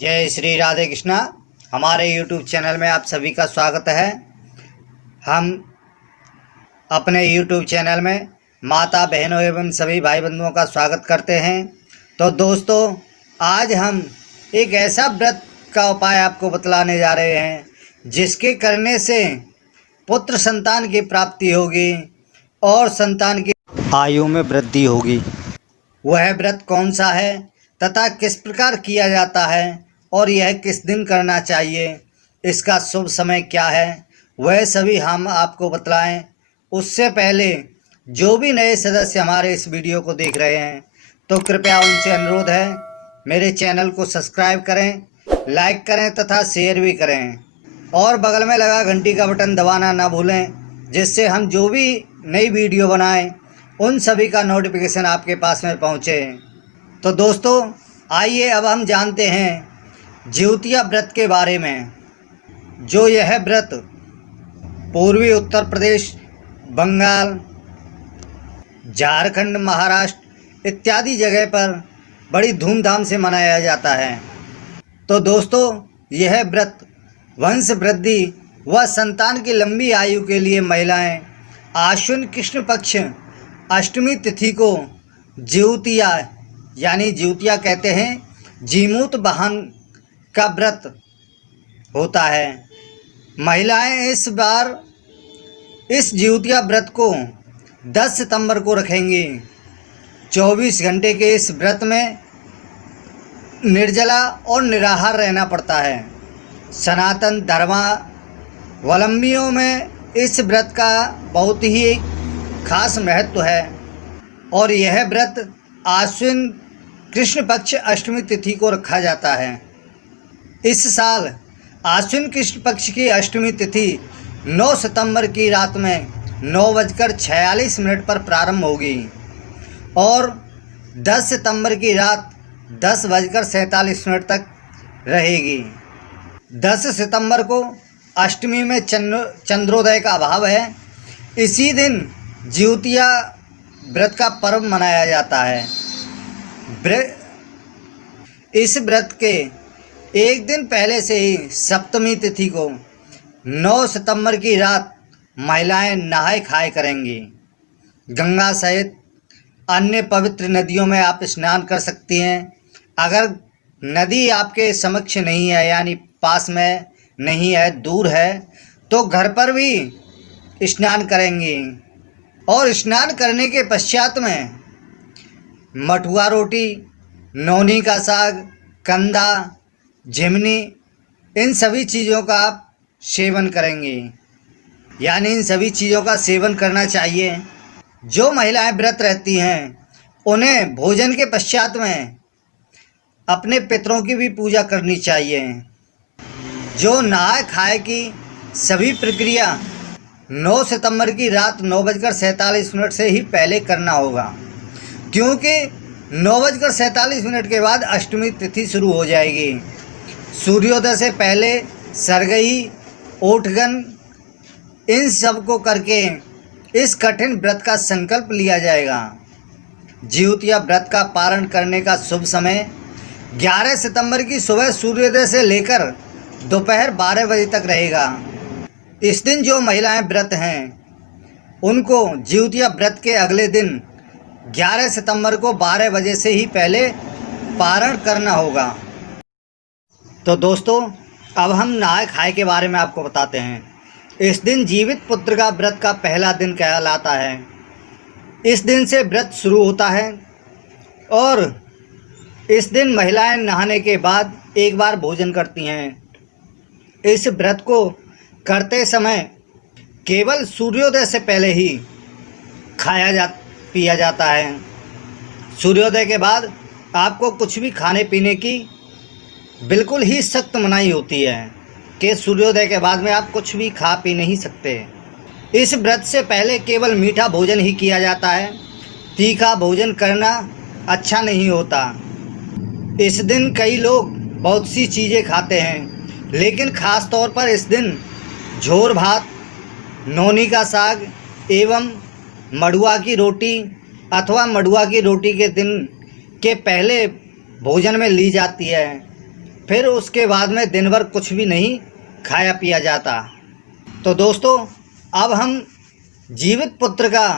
जय श्री राधे कृष्णा। हमारे YouTube channel में आप सभी का स्वागत है। हम अपने YouTube चैनल में माता बहनों एवं सभी भाई बंधुओं का स्वागत करते हैं। तो दोस्तों, आज हम एक ऐसा व्रत का उपाय आपको बतलाने जा रहे हैं जिसके करने से पुत्र संतान की प्राप्ति होगी और संतान की आयु में वृद्धि होगी। वह व्रत कौन सा है तथा किस प्रकार किया जाता है और यह किस दिन करना चाहिए, इसका शुभ समय क्या है, वह सभी हम आपको बतलाएं। उससे पहले जो भी नए सदस्य हमारे इस वीडियो को देख रहे हैं तो कृपया उनसे अनुरोध है, मेरे चैनल को सब्सक्राइब करें, लाइक करें तथा शेयर भी करें और बगल में लगा घंटी का बटन दबाना ना भूलें, जिससे हम जो भी नई वीडियो बनाएं उन सभी का नोटिफिकेशन आपके पास में पहुंचे। तो दोस्तों, आइए अब हम जानते हैं जिउतिया व्रत के बारे में। जो यह व्रत पूर्वी उत्तर प्रदेश, बंगाल, झारखंड, महाराष्ट्र इत्यादि जगह पर बड़ी धूमधाम से मनाया जाता है। तो दोस्तों, यह व्रत वंश वृद्धि व संतान की लंबी आयु के लिए महिलाएं आश्विन कृष्ण पक्ष अष्टमी तिथि को जिउतिया यानी जिउतिया कहते हैं, जीमूत बहन का व्रत होता है। महिलाएं इस बार इस जिउतिया व्रत को 10 सितंबर को रखेंगी। 24 घंटे के इस व्रत में निर्जला और निराहार रहना पड़ता है। सनातन धर्मावलंबियों में इस व्रत का बहुत ही खास महत्व है और यह व्रत आश्विन कृष्ण पक्ष अष्टमी तिथि को रखा जाता है। इस साल आश्विन कृष्ण पक्ष की अष्टमी तिथि 9 सितंबर की रात में 9:46 पर प्रारंभ होगी और 10 सितंबर की रात 10:47 तक रहेगी। 10 सितंबर को अष्टमी में चंद्रोदय का अभाव है। इसी दिन जिउतिया व्रत का पर्व मनाया जाता है। इस व्रत के एक दिन पहले से ही सप्तमी तिथि को 9 सितंबर की रात महिलाएं नहाए खाए करेंगी। गंगा सहित अन्य पवित्र नदियों में आप स्नान कर सकती हैं। अगर नदी आपके समक्ष नहीं है यानी पास में नहीं है, दूर है, तो घर पर भी स्नान करेंगी और स्नान करने के पश्चात में मठुआ रोटी, नौनी का साग, कंदा, झिमनी इन सभी चीज़ों का आप सेवन करेंगे, यानी इन सभी चीज़ों का सेवन करना चाहिए। जो महिलाएं व्रत रहती हैं उन्हें भोजन के पश्चात में अपने पितरों की भी पूजा करनी चाहिए। जो नहाए खाए की सभी प्रक्रिया 9 सितंबर की रात 9:47 से ही पहले करना होगा, क्योंकि 9:47 के बाद अष्टमी तिथि शुरू हो जाएगी। सूर्योदय से पहले सरगही, ओठगन इन सब को करके इस कठिन व्रत का संकल्प लिया जाएगा। जिउतिया व्रत का पारण करने का शुभ समय 11 सितंबर की सुबह सूर्योदय से लेकर दोपहर 12 बजे तक रहेगा। इस दिन जो महिलाएं व्रत हैं उनको जिउतिया व्रत के अगले दिन 11 सितंबर को 12 बजे से ही पहले पारण करना होगा। तो दोस्तों, अब हम नहाए खाए के बारे में आपको बताते हैं। इस दिन जीवित पुत्र का व्रत का पहला दिन कहलाता है। इस दिन से व्रत शुरू होता है और इस दिन महिलाएं नहाने के बाद एक बार भोजन करती हैं। इस व्रत को करते समय केवल सूर्योदय से पहले ही पिया जाता है। सूर्योदय के बाद आपको कुछ भी खाने पीने की बिल्कुल ही सख्त मनाही होती है कि सूर्योदय के बाद में आप कुछ भी खा पी नहीं सकते। इस व्रत से पहले केवल मीठा भोजन ही किया जाता है। तीखा भोजन करना अच्छा नहीं होता। इस दिन कई लोग बहुत सी चीज़ें खाते हैं, लेकिन ख़ास तौर पर इस दिन झोर भात, नौनी का साग एवं मड़ुआ की रोटी अथवा मड़ुआ की रोटी के दिन के पहले भोजन में ली जाती है। फिर उसके बाद में दिन भर कुछ भी नहीं खाया पिया जाता। तो दोस्तों, अब हम जीवित पुत्रिका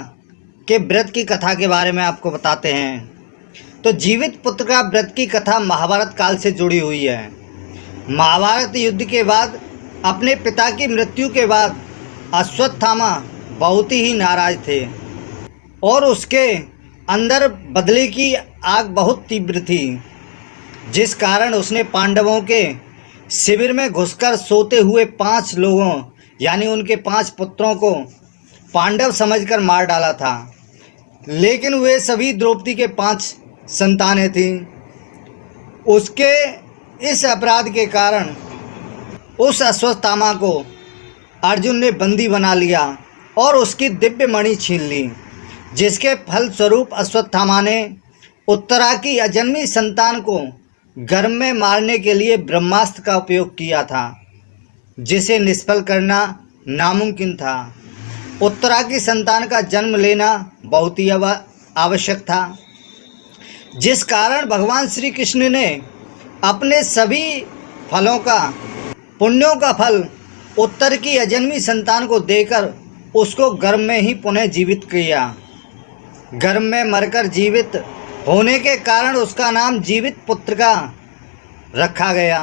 के व्रत की कथा के बारे में आपको बताते हैं। तो जीवित पुत्रिका व्रत की कथा महाभारत काल से जुड़ी हुई है। महाभारत युद्ध के बाद अपने पिता की मृत्यु के बाद अश्वत्थामा बहुत ही नाराज थे और उसके अंदर बदले की आग बहुत तीव्र थी, जिस कारण उसने पांडवों के शिविर में घुसकर सोते हुए 5 लोगों यानी उनके 5 पुत्रों को पांडव समझकर मार डाला था। लेकिन वे सभी द्रौपदी के 5 संतानें थीं। उसके इस अपराध के कारण उस अश्वत्थामा को अर्जुन ने बंदी बना लिया और उसकी दिव्य मणि छीन ली, जिसके फलस्वरूप अश्वत्थामा ने उत्तरा की अजन्मी संतान को गर्भ में मारने के लिए ब्रह्मास्त्र का उपयोग किया था, जिसे निष्फल करना नामुमकिन था। उत्तरा की संतान का जन्म लेना बहुत ही आवश्यक था, जिस कारण भगवान श्री कृष्ण ने अपने सभी फलों का पुण्यों का फल उत्तर की अजन्मी संतान को देकर उसको गर्भ में ही पुनः जीवित किया। गर्भ में मरकर जीवित होने के कारण उसका नाम जीवित पुत्रिका रखा गया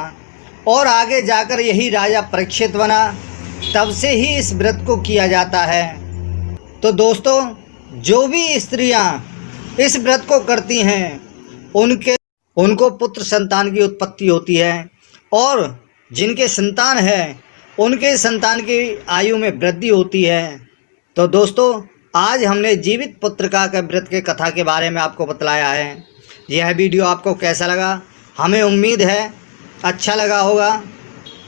और आगे जाकर यही राजा परीक्षित बना। तब से ही इस व्रत को किया जाता है। तो दोस्तों, जो भी स्त्रियां इस व्रत को करती हैं उनको पुत्र संतान की उत्पत्ति होती है और जिनके संतान है उनके संतान की आयु में वृद्धि होती है। तो दोस्तों, आज हमने जीवित पुत्रिका के व्रत के कथा के बारे में आपको बतलाया है। यह वीडियो आपको कैसा लगा? हमें उम्मीद है अच्छा लगा होगा।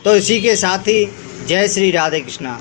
तो इसी के साथ ही जय श्री राधे कृष्णा।